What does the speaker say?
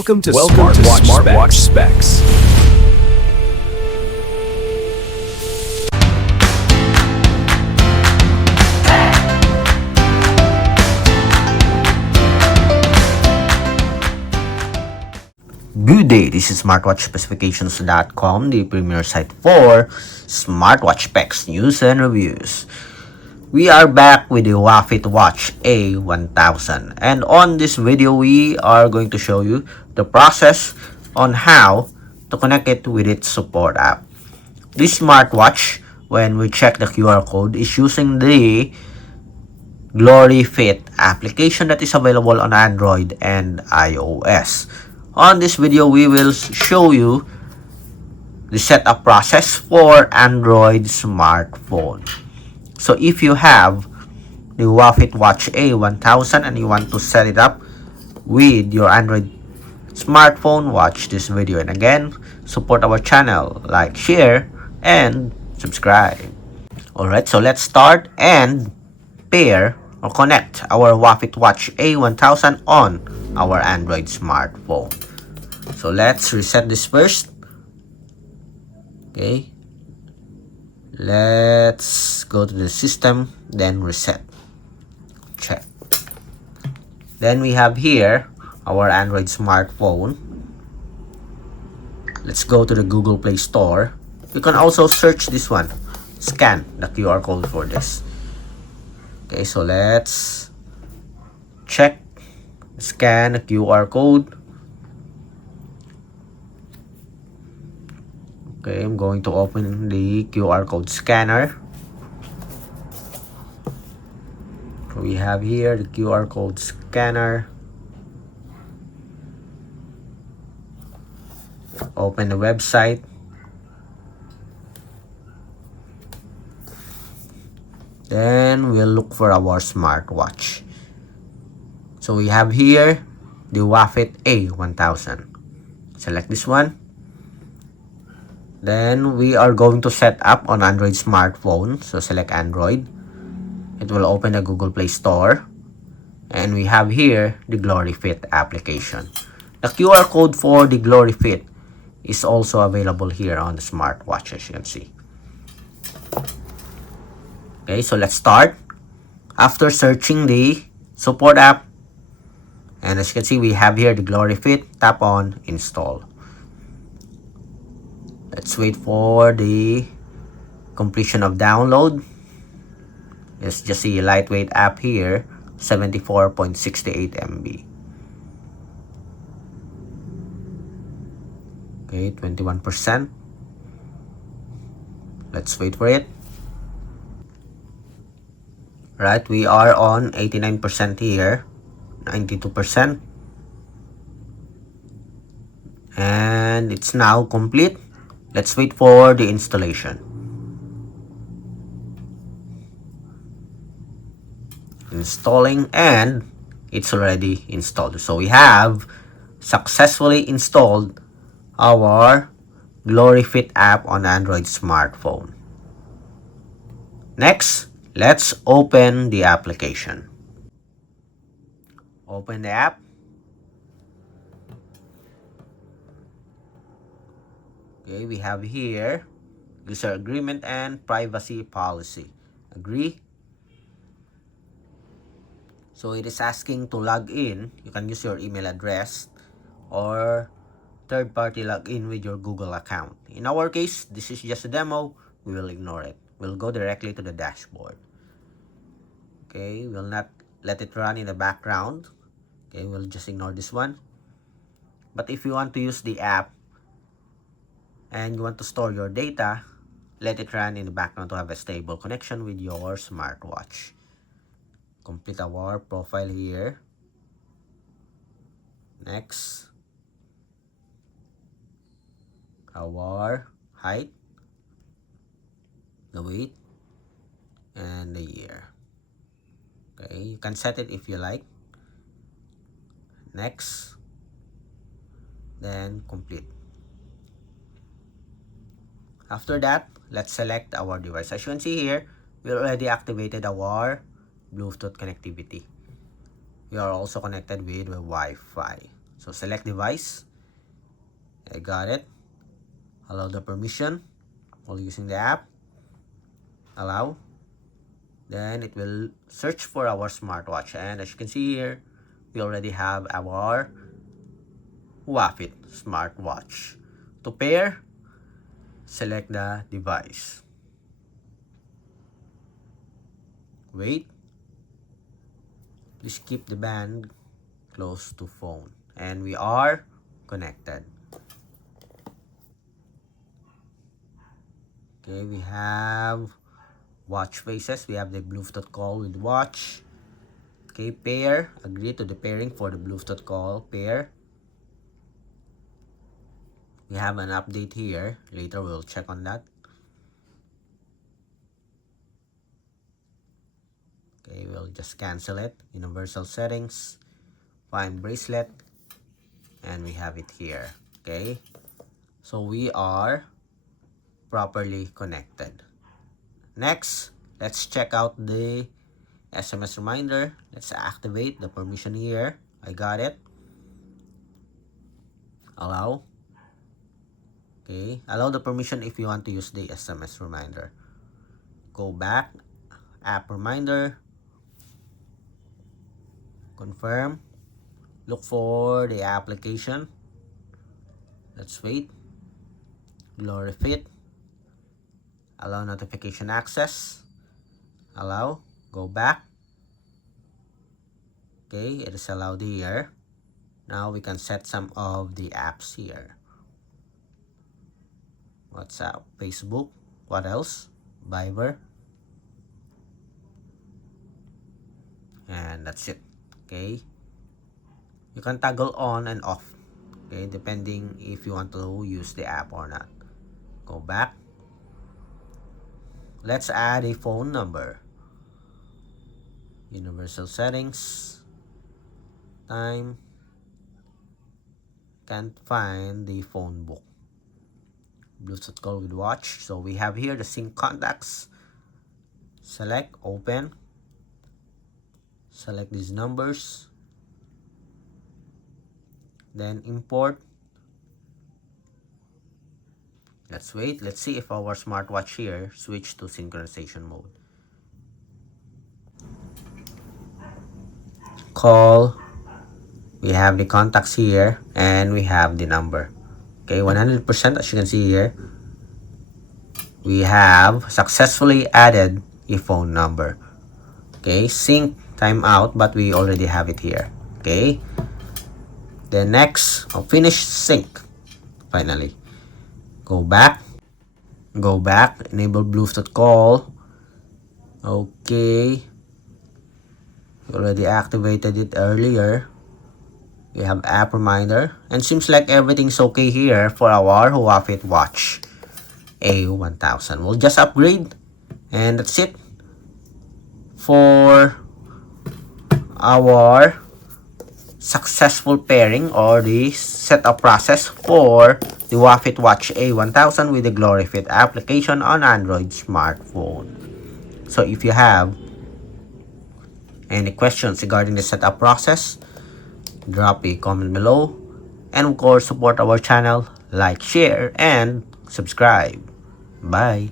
Welcome to Smartwatch Specs. Good day, this is smartwatchspecifications.com, the premier site for smartwatch specs, news, and reviews. We are back with the Huafit Watch A1000, and on this video we are going to show you the process on how to connect it with its support app. This smartwatch, when we check the QR code, is using the GloryFit application that is available on Android and iOS. On this video, we will show you the setup process for Android smartphone. So if you have the Huafit Watch A1000 and you want to set it up with your Android smartphone, watch this video. And again, support our channel, like, share, and subscribe. Alright, so let's start and pair or connect our Huafit Watch A1000 on our Android smartphone. So let's reset this first. Okay, let's go to the system, then reset, check. Then we have here our Android smartphone. Let's go to the Google Play Store. You can also search this one, scan the QR code for this. Okay, so let's check, scan the QR code. Okay, I'm going to open the QR code scanner. So we have here the QR code scanner. Open the website. Then we'll look for our smartwatch. So we have here the Huafit A1000. Select this one. Then we are going to set up on Android smartphone. So select Android. It will open the Google Play Store. And we have here the GloryFit application. The QR code for the GloryFit is also available here on the smartwatch, as you can see. Okay, so let's start. After searching the support app, and as you can see, we have here the GloryFit. Tap on install. Let's wait for the completion of download. It's just a lightweight app here, 74.68 MB. Okay, 21%. Let's wait for it. Right, we are on 89% here, 92%. And it's now complete. Let's wait for the installation. Installing, and it's already installed. So we have successfully installed our GloryFit app on Android smartphone. Next, let's open the application. Open the app. Okay, we have here user agreement and privacy policy. Agree. So it is asking to log in. You can use your email address or third-party login with your Google account. In our case, this is just a demo. We will ignore it. We'll go directly to the dashboard. Okay, we'll not let it run in the background. Okay, we'll just ignore this one. But if you want to use the app and you want to store your data, let it run in the background to have a stable connection with your smartwatch. Complete our profile here. Next, our height, the weight, and the year. Okay, you can set it if you like. Next, then complete. After that, let's select our device. As you can see here, we already activated our Bluetooth connectivity. We are also connected with Wi-Fi. So select device. I got it. Allow the permission while using the app. Allow. Then it will search for our smartwatch, and as you can see here, we already have our Huafit Smartwatch. To pair, select the device. Wait. Please keep the band close to phone, and we are connected. Okay, we have watch faces. We have the Bluetooth call with watch. Okay, pair. Agree to the pairing for the Bluetooth call pair. We have an update here. Later we'll check on that. Okay, we'll just cancel it. Universal settings. Find bracelet. And we have it here. Okay. So we are properly connected. Next, let's check out the SMS reminder. Let's activate the permission here. I got it. Allow. Okay. Allow the permission if you want to use the SMS reminder. Go back. App reminder. Confirm. Look for the application. Let's wait. Glory Fit. Allow notification access. Allow. Go back. Okay, it is allowed here. Now we can set some of the apps here. WhatsApp, Facebook, what else? Viber. And that's it. Okay. You can toggle on and off. Okay, depending if you want to use the app or not. Go back. Let's add a phone number. Universal settings. Time. Can't find the phone book. Bluetooth call with watch. So we have here the sync contacts. Select, open. Select these numbers. Then import. Let's wait. Let's see if our smartwatch here switch to synchronization mode. Call. We have the contacts here and we have the number. Okay, 100% as you can see here. We have successfully added a phone number. Okay, sync timeout, but we already have it here. Okay. Then next, finish sync. Finally. Go back. Go back. Enable Bluetooth call. Okay. We already activated it earlier. We have app reminder. And seems like everything's okay here for our Huafit Watch A1000. We'll just upgrade. And that's it for our successful pairing or the setup process for the Huafit Watch A1000 with the GloryFit application on Android smartphone. So if you have any questions regarding the setup process, drop a comment below, and of course support our channel, like, share, and subscribe. Bye.